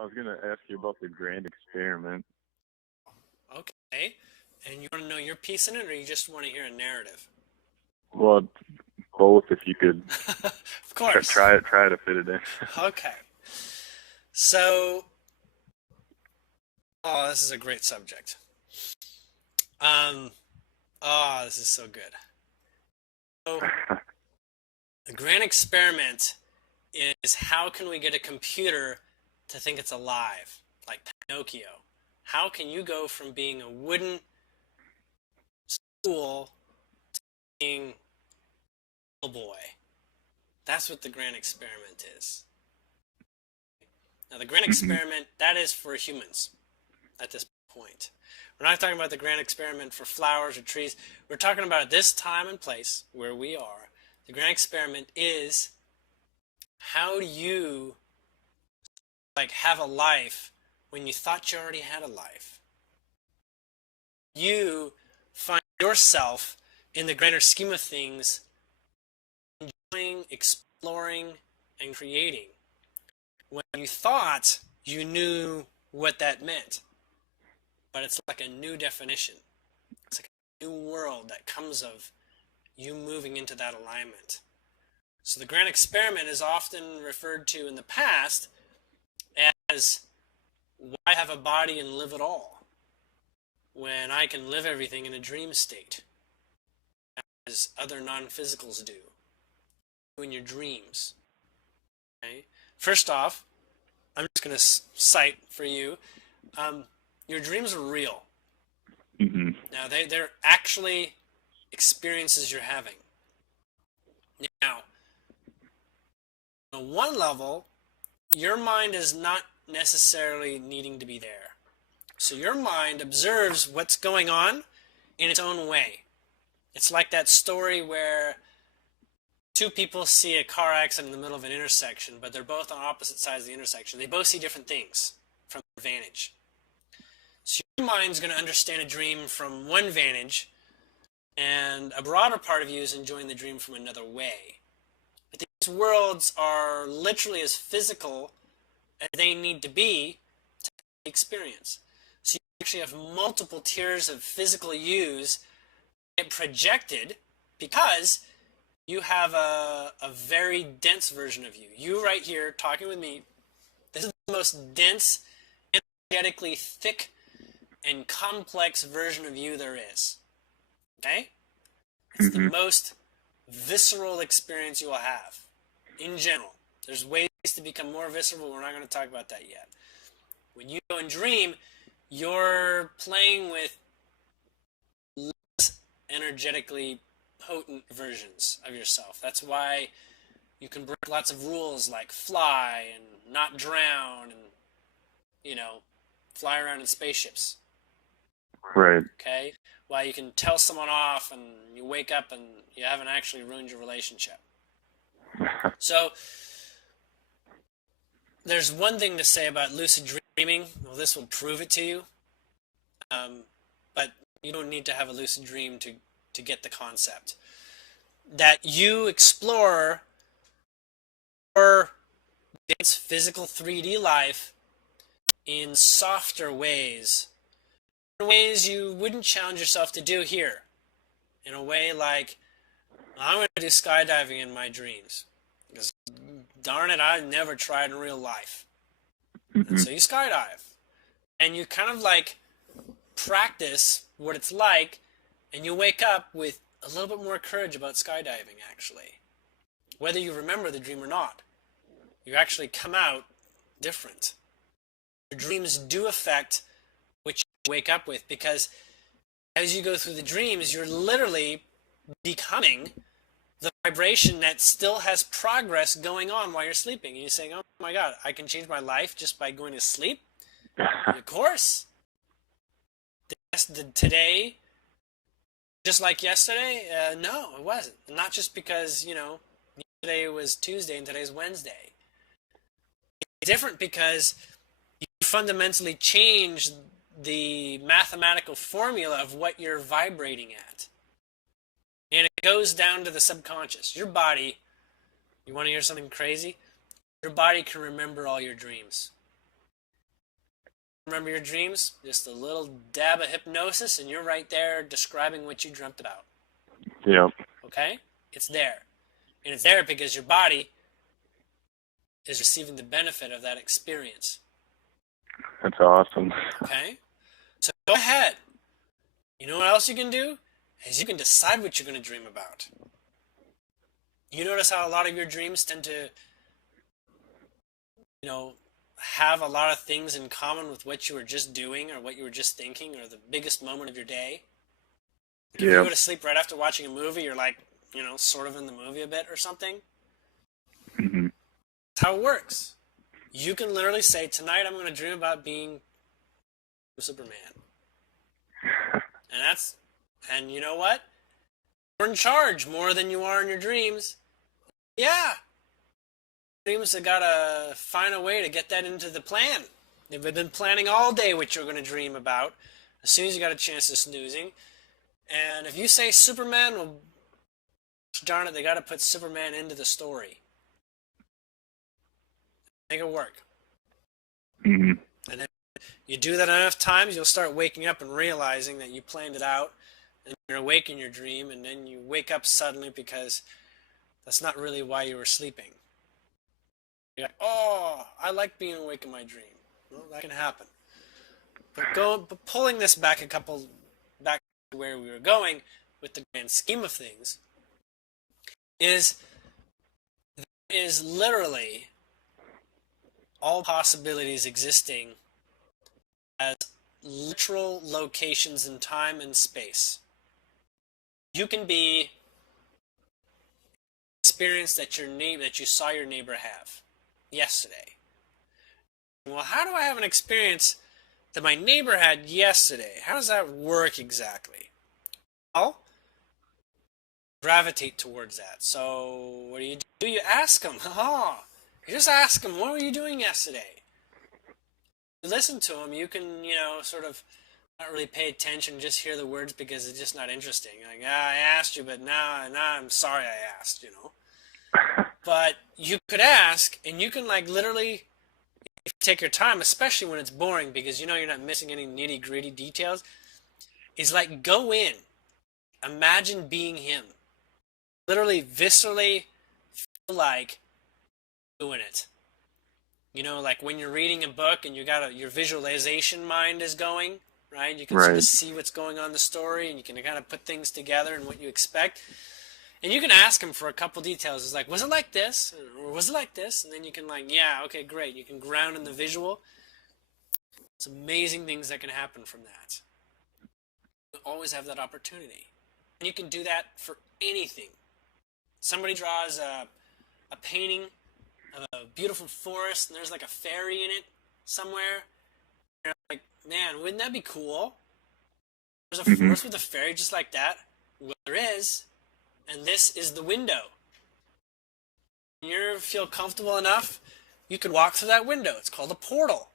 I was gonna ask you about the grand experiment. Okay. And you want to know your piece in it, or you just want to hear a narrative? Well, both if you could Of course. try to fit it in. Okay. So, oh, this is a great subject. Um, oh, this is so good. So, the grand experiment is how can we get a computer to think it's alive, like Pinocchio? How can you go from being a wooden stool to being a little boy? That's what the grand experiment is. Now, the grand experiment, that is for humans at this point. We're not talking about the grand experiment for flowers or trees. We're talking about this time and place where we are. The grand experiment is how do you have a life when you thought you already had a life? You find yourself in the grander scheme of things enjoying, exploring, and creating when you thought you knew what that meant. But it's like a new definition. It's like a new world that comes of you moving into that alignment. So the grand experiment is often referred to in the past as why have a body and live at all when I can live everything in a dream state as other non-physicals do in your dreams. Okay? First off, I'm just going to cite for you, your dreams are real. Mm-hmm. Now, they're actually experiences you're having. Now, on one level, your mind is not necessarily needing to be there. So your mind observes what's going on in its own way. It's like that story where two people see a car accident in the middle of an intersection, but they're both on opposite sides of the intersection. They both see different things from their vantage. So your mind's going to understand a dream from one vantage, and a broader part of you is enjoying the dream from another way. But these worlds are literally as physical as they need to be to experience. So you actually have multiple tiers of physical yous get projected because you have a very dense version of you. You right here talking with me, this is the most dense, energetically thick, and complex version of you there is. Okay? It's the Mm-hmm. most visceral experience you will have in general. There's ways to become more visceral, but we're not going to talk about that yet. When you go and dream, you're playing with less energetically potent versions of yourself. That's why you can break lots of rules like fly and not drown and, fly around in spaceships. Right. Okay? Why you can tell someone off and you wake up and you haven't actually ruined your relationship. So, there's one thing to say about lucid dreaming. Well, this will prove it to you. But you don't need to have a lucid dream to get the concept. That you explore your dense physical 3D life in softer ways. In ways you wouldn't challenge yourself to do here. In a way like, I'm going to do skydiving in my dreams. Because, darn it, I've never tried in real life. Mm-hmm. And so you skydive. And you kind of practice what it's like, and you wake up with a little bit more courage about skydiving, actually. Whether you remember the dream or not, you actually come out different. Your dreams do affect what you wake up with, because as you go through the dreams, you're literally becoming the vibration that still has progress going on while you're sleeping. And you're saying, oh my God, I can change my life just by going to sleep? Of course. Today, just like yesterday? No, it wasn't. Not just because, yesterday was Tuesday and today's Wednesday. It's different because you fundamentally change the mathematical formula of what you're vibrating at. And it goes down to the subconscious. Your body, you want to hear something crazy? Your body can remember all your dreams. remember your dreams, just a little dab of hypnosis, and you're right there describing what you dreamt about. Yep. Okay? It's there. And it's there because your body is receiving the benefit of that experience. That's awesome. Okay? So go ahead. You know what else you can do? Is you can decide what you're going to dream about. You notice how a lot of your dreams tend to, have a lot of things in common with what you were just doing or what you were just thinking or the biggest moment of your day? If you go to sleep right after watching a movie, you're like, sort of in the movie a bit or something. Mm-hmm. That's how it works. You can literally say, tonight I'm going to dream about being Superman. And you know what? You're in charge more than you are in your dreams. Yeah. Dreams have got to find a way to get that into the plan. They've been planning all day what you're going to dream about. As soon as you got a chance to snoozing. And if you say Superman, well, darn it, they got to put Superman into the story. Make it work. Mm-hmm. And then you do that enough times, you'll start waking up and realizing that you planned it out. And you're awake in your dream, and then you wake up suddenly because that's not really why you were sleeping. You're like, oh, I like being awake in my dream. Well, that can happen. But pulling this back back to where we were going with the grand scheme of things, is literally all possibilities existing as literal locations in time and space. You can be experience that you saw your neighbor have yesterday. Well, how do I have an experience that my neighbor had yesterday? How does that work exactly? Well, gravitate towards that. So what do? You ask them. You just ask them, what were you doing yesterday? You listen to them, you can, sort of not really pay attention, just hear the words because it's just not interesting. Like, I asked you, but now I'm sorry I asked, But you could ask, and you can, literally, if you take your time, especially when it's boring, because you're not missing any nitty-gritty details, is go in. Imagine being him. Literally, viscerally feel like doing it. Like when you're reading a book and your visualization mind is going, right? You can sort of see what's going on in the story, and you can kind of put things together and what you expect. And you can ask him for a couple details. It's like, was it like this? Or was it like this? And then you can yeah, okay, great. You can ground in the visual. It's amazing things that can happen from that. You always have that opportunity. And you can do that for anything. Somebody draws a painting of a beautiful forest, and there's a fairy in it somewhere. You're like, man, wouldn't that be cool? There's a forest with a fairy just like that. Well, there is, and this is the window. When you feel comfortable enough, you can walk through that window. It's called a portal.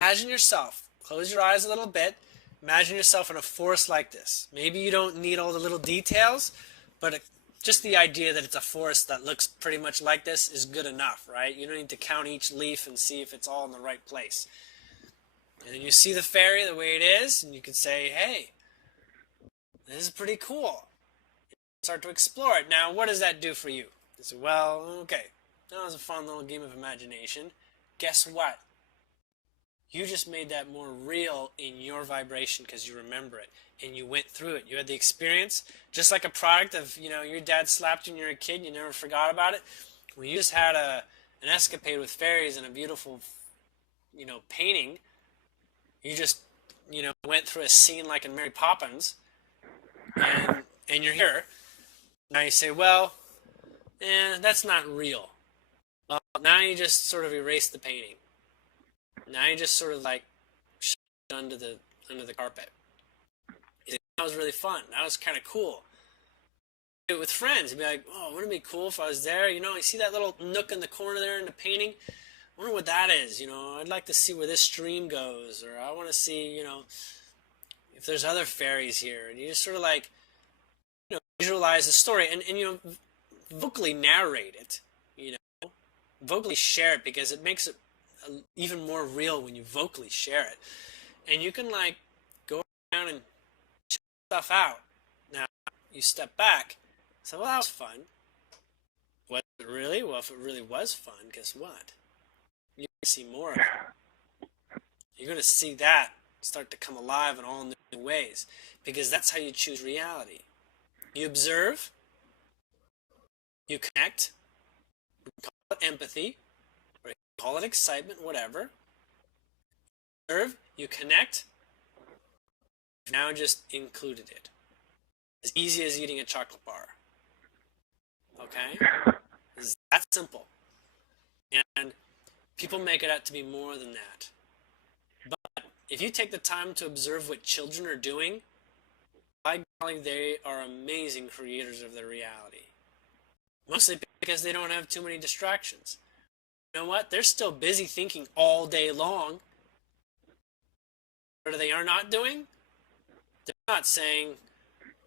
Imagine yourself. Close your eyes a little bit. Imagine yourself in a forest like this. Maybe you don't need all the little details, but just the idea that it's a forest that looks pretty much like this is good enough, right? You don't need to count each leaf and see if it's all in the right place. And then you see the fairy the way it is, and you can say, hey, this is pretty cool. Start to explore it. Now, what does that do for you? You say, well, okay, that was a fun little game of imagination. Guess what? You just made that more real in your vibration because you remember it and you went through it. You had the experience, just like a product of, your dad slapped you when you were a kid, you never forgot about it. Well, you just had an escapade with fairies and a beautiful, painting. You just, went through a scene like in Mary Poppins, and you're here. Now you say, well, that's not real. Well, now you just sort of erase the painting. Now you just sort of shove it under the carpet. That was really fun. That was kind of cool. Do it with friends. You'd be like, oh, wouldn't it be cool if I was there? You see that little nook in the corner there in the painting? I wonder what that is. I'd like to see where this stream goes, or I want to see, if there's other fairies here. And you just sort of visualize the story and vocally narrate it. Vocally share it because it makes it even more real when you vocally share it. And you can like go around and check stuff out. Now you step back. So, well, that was fun. Was it really? Well, if it really was fun, guess what? You're going to see more of it. You're going to see that start to come alive in all new ways, because that's how you choose reality. You observe, you connect, you call it empathy, or you call it excitement, whatever. You observe, you connect, you've now just included it. As easy as eating a chocolate bar. Okay? It's that simple. And people make it out to be more than that. But if you take the time to observe what children are doing, by golly, they are amazing creators of their reality. Mostly because they don't have too many distractions. You know what? They're still busy thinking all day long. What they are not doing? They're not saying,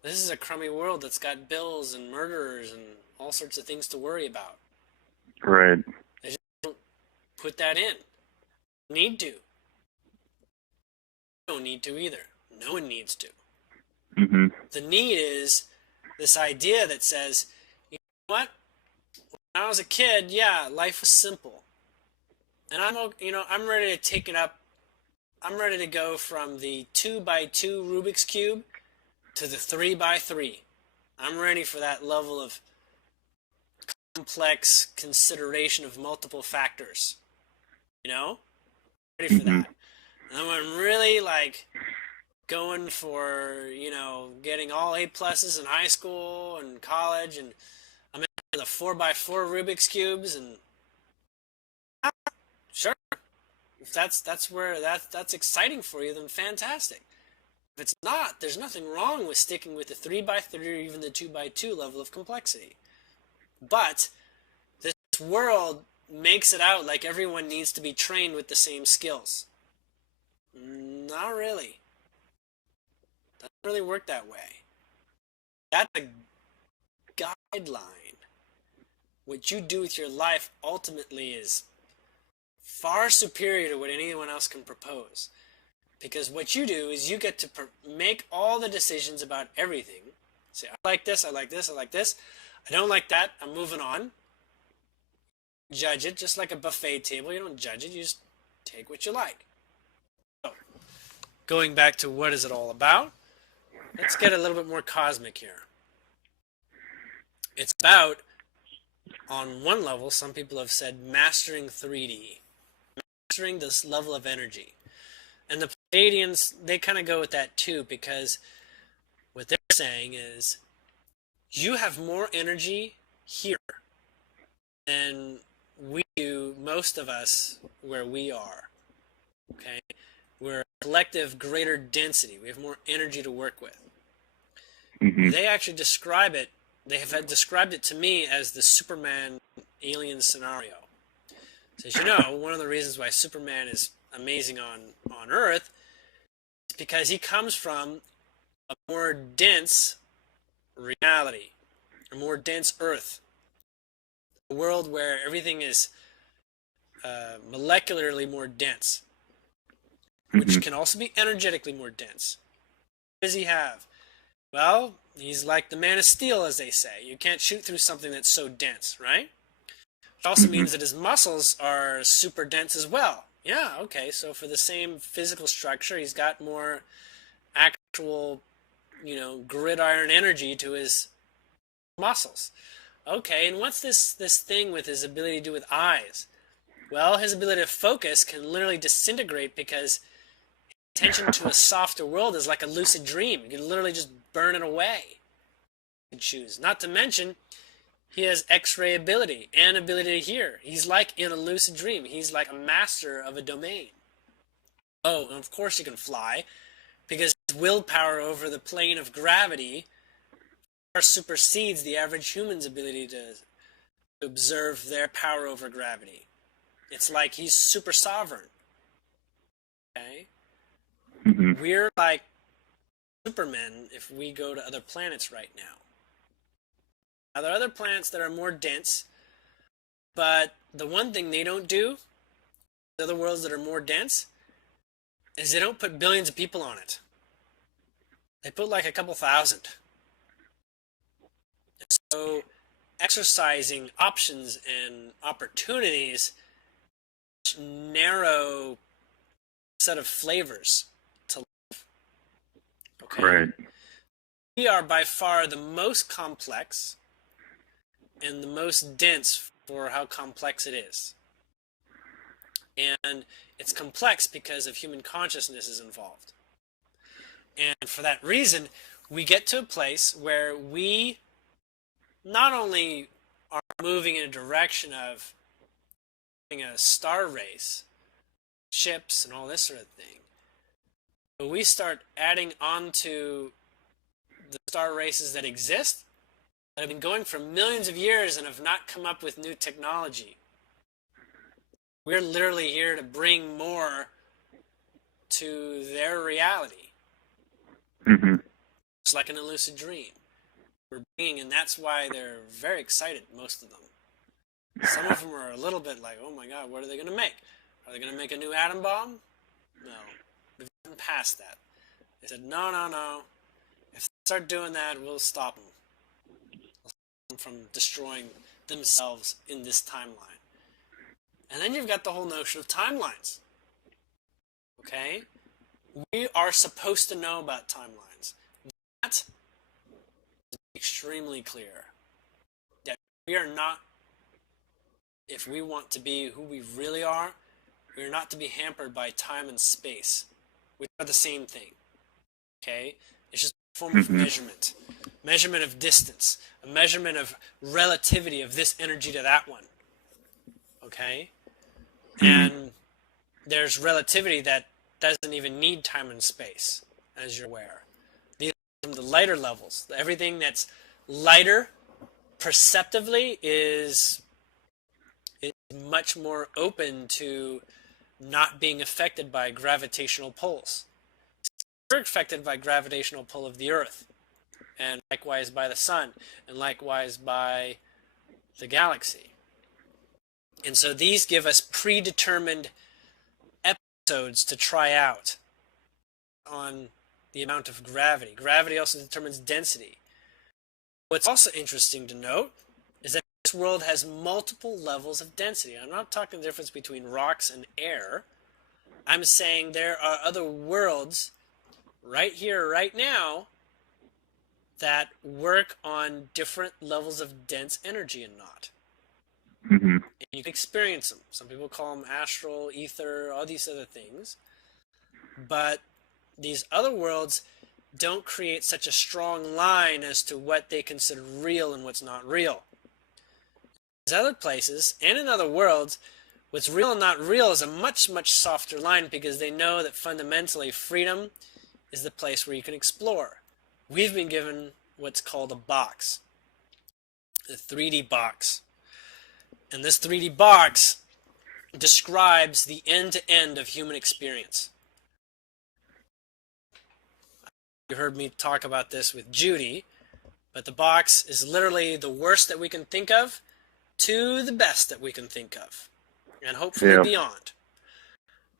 this is a crummy world that's got bills and murderers and all sorts of things to worry about. Right. They just don't put that in. Need to. You don't need to either. No one needs to. Mm-hmm. The need is this idea that says, you know what? When I was a kid, yeah, life was simple. And I'm ready to take it up. I'm ready to go from the 2x2 Rubik's Cube to the 3x3. I'm ready for that level of complex consideration of multiple factors. You know? Ready for that. And then when I'm really like going for, getting all A pluses in high school and college, and I'm into the 4x4 Rubik's Cubes, and sure, if that's exciting for you, then fantastic. If it's not, there's nothing wrong with sticking with the 3x3 or even the 2x2 level of complexity. But this world makes it out like everyone needs to be trained with the same skills. Not really. Doesn't really work that way. That's a guideline. What you do with your life ultimately is far superior to what anyone else can propose. Because what you do is you get to make all the decisions about everything. Say, I like this, I like this, I like this. I don't like that, I'm moving on. Judge it, just like a buffet table. You don't judge it, you just take what you like. So, going back to what is it all about, let's get a little bit more cosmic here. It's about, on one level, some people have said mastering 3D. Mastering this level of energy. And the Pleiadians, they kind of go with that too, because what they're saying is, you have more energy here than we do, most of us, where we are. Okay? We're a collective greater density. We have more energy to work with. Mm-hmm. They actually describe it, they have described it to me as the Superman alien scenario. So as you know, one of the reasons why Superman is amazing on Earth is because he comes from a more dense reality, a more dense Earth, a world where everything is molecularly more dense, which can also be energetically more dense. What does he have? Well, he's like the Man of Steel, as they say. You can't shoot through something that's so dense, right? Which also means that his muscles are super dense as well. Yeah, okay, so for the same physical structure, he's got more actual, gridiron energy to his muscles. Okay, and what's this thing with his ability to do with eyes? Well, his ability to focus can literally disintegrate because attention to a softer world is like a lucid dream. You can literally just burn it away. You can choose. Not to mention, he has X-ray ability and ability to hear. He's like in a lucid dream. He's like a master of a domain. Oh, and of course he can fly, because his willpower over the plane of gravity far supersedes the average human's ability to observe their power over gravity. It's like he's super sovereign. Okay? We're like Supermen if we go to other planets right now. Now, there are other planets that are more dense, but the one thing they don't do, other worlds that are more dense is they don't put billions of people on it. They put like a couple thousand. So exercising options and opportunities, narrow set of flavors to live. Okay? Right. We are by far the most complex and the most dense for how complex it is. And it's complex because of human consciousness is involved. And for that reason, we get to a place where we not only are moving in a direction of having a star race, ships and all this sort of thing, but we start adding on to the star races that exist, that have been going for millions of years and have not come up with new technology. We're literally here to bring more to their reality. Mm-hmm. It's like an lucid dream. We're being, and that's why they're very excited, most of them. Some of them are a little bit like, oh my God, what are they going to make? Are they going to make a new atom bomb? No. We've gotten past that. They said, no. If they start doing that, we'll stop them. We'll stop them from destroying themselves in this timeline. And then you've got the whole notion of timelines. Okay? We are supposed to know about timelines. That is extremely clear. That we are not, if we want to be who we really are, we are not to be hampered by time and space, which are the same thing. Okay? It's just a form of measurement. Measurement of distance. A measurement of relativity of this energy to that one. Okay? And there's relativity that doesn't even need time and space, as you're aware. These are the lighter levels. Everything that's lighter perceptively is much more open to not being affected by gravitational pulls. We're affected by gravitational pull of the Earth, and likewise by the Sun, and likewise by the galaxy. And so these give us predetermined episodes to try out on the amount of gravity. Gravity also determines density. What's also interesting to note is that this world has multiple levels of density. I'm not talking the difference between rocks and air. I'm saying there are other worlds right here, right now, that work on different levels of dense energy and not. Mm-hmm. And you can experience them. Some people call them astral, ether, all these other things. But these other worlds don't create such a strong line as to what they consider real and what's not real. There's other places, and in other worlds, what's real and not real is a much, much softer line because they know that fundamentally freedom is the place where you can explore. We've been given what's called a box, a 3D box. And this 3D box describes the end-to-end of human experience. You heard me talk about this with Judy, but the box is literally the worst that we can think of to the best that we can think of, and hopefully beyond.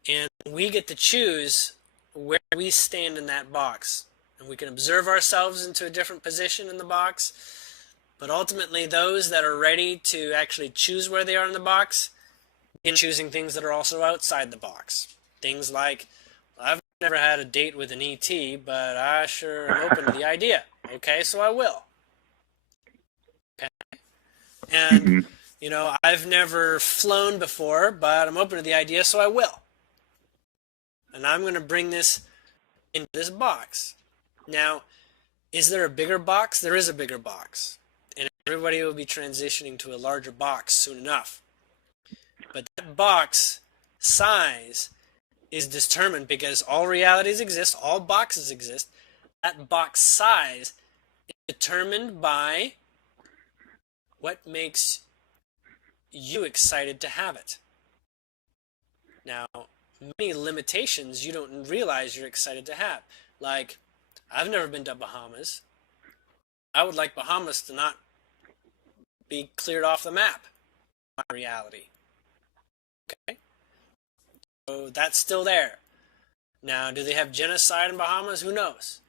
And we get to choose where we stand in that box. And we can observe ourselves into a different position in the box, but ultimately those that are ready to actually choose where they are in the box begin choosing things that are also outside the box. Things like, I've never had a date with an ET, but I sure am open to the idea. Okay, so I will. Okay. And, you know, I've never flown before, but I'm open to the idea, so I will. And I'm going to bring this into this box. Now, is there a bigger box? There is a bigger box. And everybody will be transitioning to a larger box soon enough. But that box size is determined because all realities exist, all boxes exist. That box size is determined by what makes you excited to have it. Now, many limitations you don't realize you're excited to have. Like, I've never been to Bahamas. I would like Bahamas to not be cleared off the map. My reality. Okay? So that's still there. Now, do they have genocide in Bahamas? Who knows?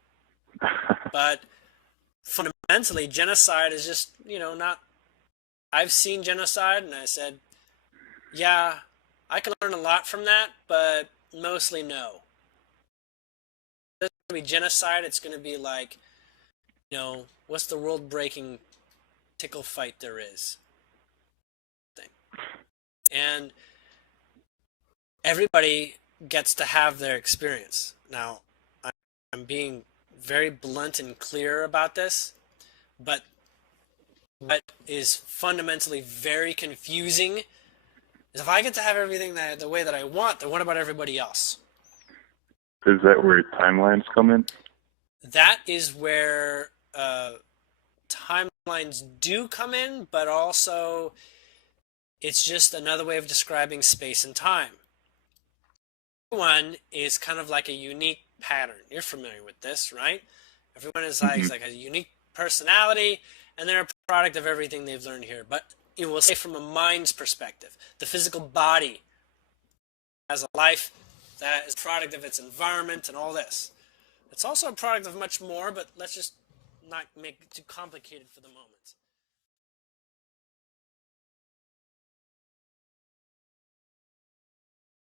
But fundamentally, genocide is just, not. I've seen genocide, and I said, yeah, I can learn a lot from that, but mostly no. If it's going to be genocide, it's going to be like, what's the world-breaking tickle fight there is? Thing. And everybody gets to have their experience. Now, I'm being very blunt and clear about this, but what is fundamentally very confusing is if I get to have everything the way that I want, then what about everybody else? Is that where timelines come in? That is where timelines do come in, but also it's just another way of describing space and time. Everyone is kind of like a unique pattern. You're familiar with this, right? Everyone is like a unique personality, and they're a product of everything they've learned here. But it will say from a mind's perspective, the physical body has a life that is a product of its environment and all this. It's also a product of much more, but let's just not make it too complicated for the moment.